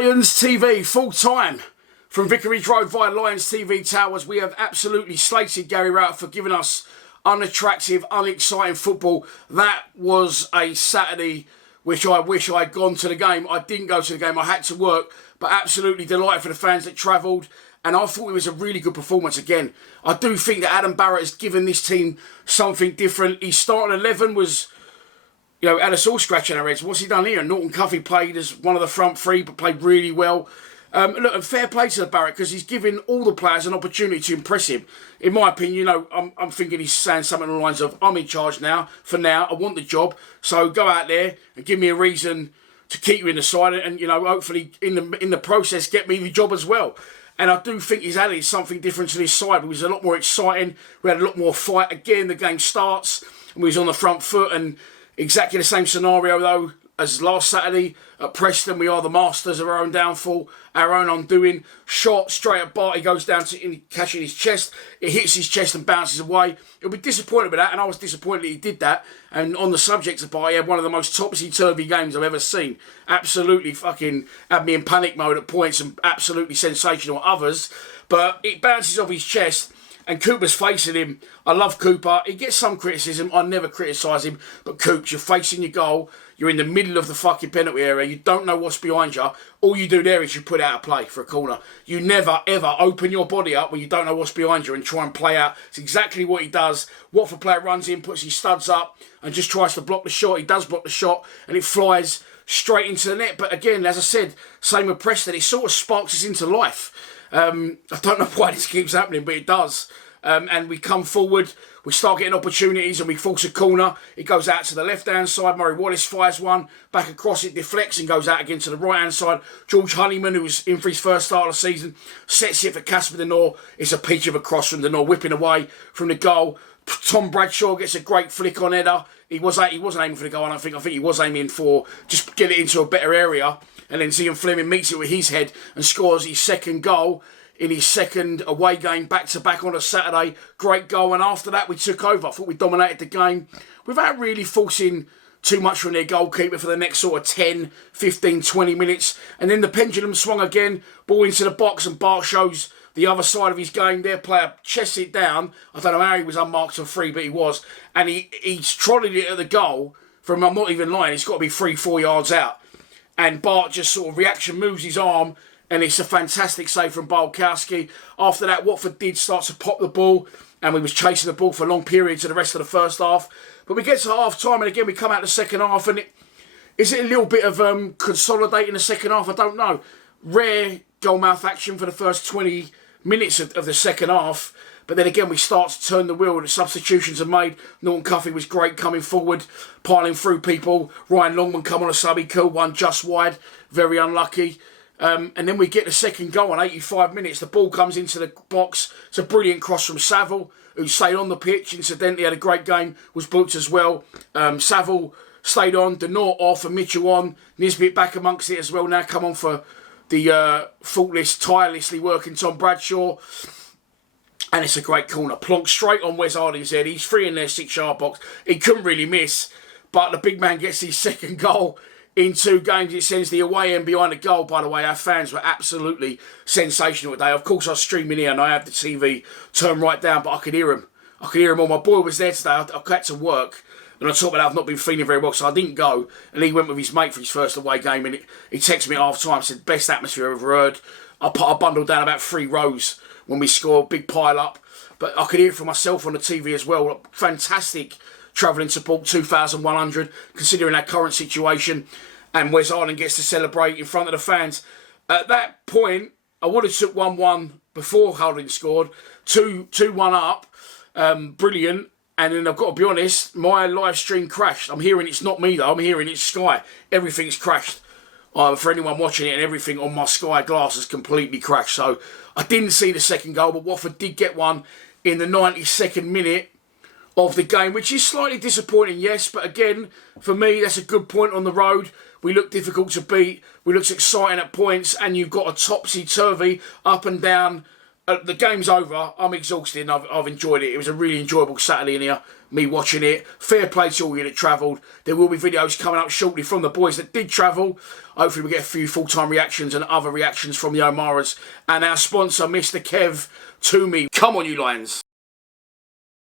Lions TV, full time from Vicarage Road via Lions TV Towers. We have absolutely slated Gary Rowett for giving us unattractive, unexciting football. That was a Saturday which I wish I had gone to the game. I didn't go to the game, I had to work, but absolutely delighted for the fans that travelled. And I thought it was a really good performance again. I do think that Adam Barrett has given this team something different. His starting 11 was, had us all scratching our heads. What's he done here? Norton Cuffy played as one of the front three, but played really well. Look, and fair play to Barrett, because he's giving all the players an opportunity to impress him. In my opinion, I'm thinking he's saying something along the lines of, I'm in charge now, for now, I want the job, so go out there and give me a reason to keep you in the side, and hopefully in the process get me the job as well. And I do think he's added something different to this side. It was a lot more exciting. We had a lot more fight. Again, the game starts, and we was on the front foot, and exactly the same scenario, though, as last Saturday at Preston. We are the masters of our own downfall, our own undoing. Shot straight at Bart. He goes down to catching his chest. It hits his chest and bounces away. He'll be disappointed with that, and I was disappointed that he did that. And on the subject of Bart, he had one of the most topsy-turvy games I've ever seen. Absolutely fucking had me in panic mode at points, and absolutely sensational at others. But it bounces off his chest, and Cooper's facing him. I love Cooper. He gets some criticism. I never criticise him. But Coops, you're facing your goal. You're in the middle of the fucking penalty area. You don't know what's behind you. All you do there is you put out a play for a corner. You never, ever open your body up when you don't know what's behind you and try and play out. It's exactly what he does. Watford player runs in, puts his studs up, and just tries to block the shot. He does block the shot, and it flies straight into the net. But again, as I said, same with Preston. It sort of sparks us into life. I don't know why this keeps happening, but it does. And we come forward, we start getting opportunities, and we force a corner. It goes out to the left-hand side. Murray Wallace fires one, back across, it deflects and goes out again to the right-hand side. George Honeyman, who was in for his first start of the season, sets it for Casper De Norre. It's a peach of a cross from De Norre, whipping away from the goal. Tom Bradshaw gets a great flick on header. He wasn't aiming for the goal, I think he was aiming for just get it into a better area. And then Zian Fleming meets it with his head and scores his second goal in his second away game back-to-back on a Saturday. Great goal, and after that we took over. I thought we dominated the game without really forcing too much from their goalkeeper for the next sort of 10, 15, 20 minutes. And then the pendulum swung again, ball into the box, and Bart shows the other side of his game. Their player chests it down. I don't know how he was unmarked on free, but he was. And he's trotted it at the goal from, I'm not even lying, it's got to be 3-4 yards out. And Bart just sort of reaction moves his arm, and it's a fantastic save from Bulkowski. After that, Watford did start to pop the ball, and we was chasing the ball for long periods of the rest of the first half. But we get to half-time, and again, we come out the second half, and is it a little bit of consolidating the second half? I don't know. Rare goal-mouth action for the first 20 minutes of the second half. But then again, we start to turn the wheel. The substitutions are made. Norton Cuffy was great coming forward, piling through people. Ryan Longman come on a sub. He killed one just wide. Very unlucky. And then we get the second goal on 85 minutes. The ball comes into the box. It's a brilliant cross from Saville, who stayed on the pitch. Incidentally, had a great game, was booked as well. Saville stayed on, De Norre off, and Mitchell on. Nisbet back amongst it as well. Now come on for the faultless, tirelessly working Tom Bradshaw. And it's a great corner. Plonk straight on Wes Harding's head. He's free in their 6-yard box. He couldn't really miss. But the big man gets his second goal in 2 games. It sends the away end behind the goal. By the way, our fans were absolutely sensational today. Of course, I was streaming here and I have the TV turned right down, but I could hear him. I could hear him all. My boy was there today. I had to work. And on top of that, I've not been feeling very well, so I didn't go. And he went with his mate for his first away game, and he texted me at half-time, said, best atmosphere I've ever heard. I bundled down about 3 rows when we scored, big pile-up. But I could hear it from myself on the TV as well. Fantastic travelling support, 2,100, considering our current situation. And Wes Harding gets to celebrate in front of the fans. At that point, I would have took 1-1 before Harding scored. 2-1 up. Brilliant. And then I've got to be honest, my live stream crashed. I'm hearing it's not me though, I'm hearing it's Sky. Everything's crashed. For anyone watching it, and everything on my Sky glass has completely crashed. So I didn't see the second goal, but Watford did get one in the 92nd minute of the game, which is slightly disappointing, yes. But again, for me, that's a good point on the road. We look difficult to beat. We look exciting at points, and you've got a topsy-turvy, up and down. The game's over. I'm exhausted and I've enjoyed it. It was a really enjoyable Saturday in here. me watching it. Fair play to all you that travelled. There will be videos coming up shortly from the boys that did travel. Hopefully we get a few full-time reactions and other reactions from the O'Maras. And our sponsor, Mr. Kev, to me. Come on, you Lions.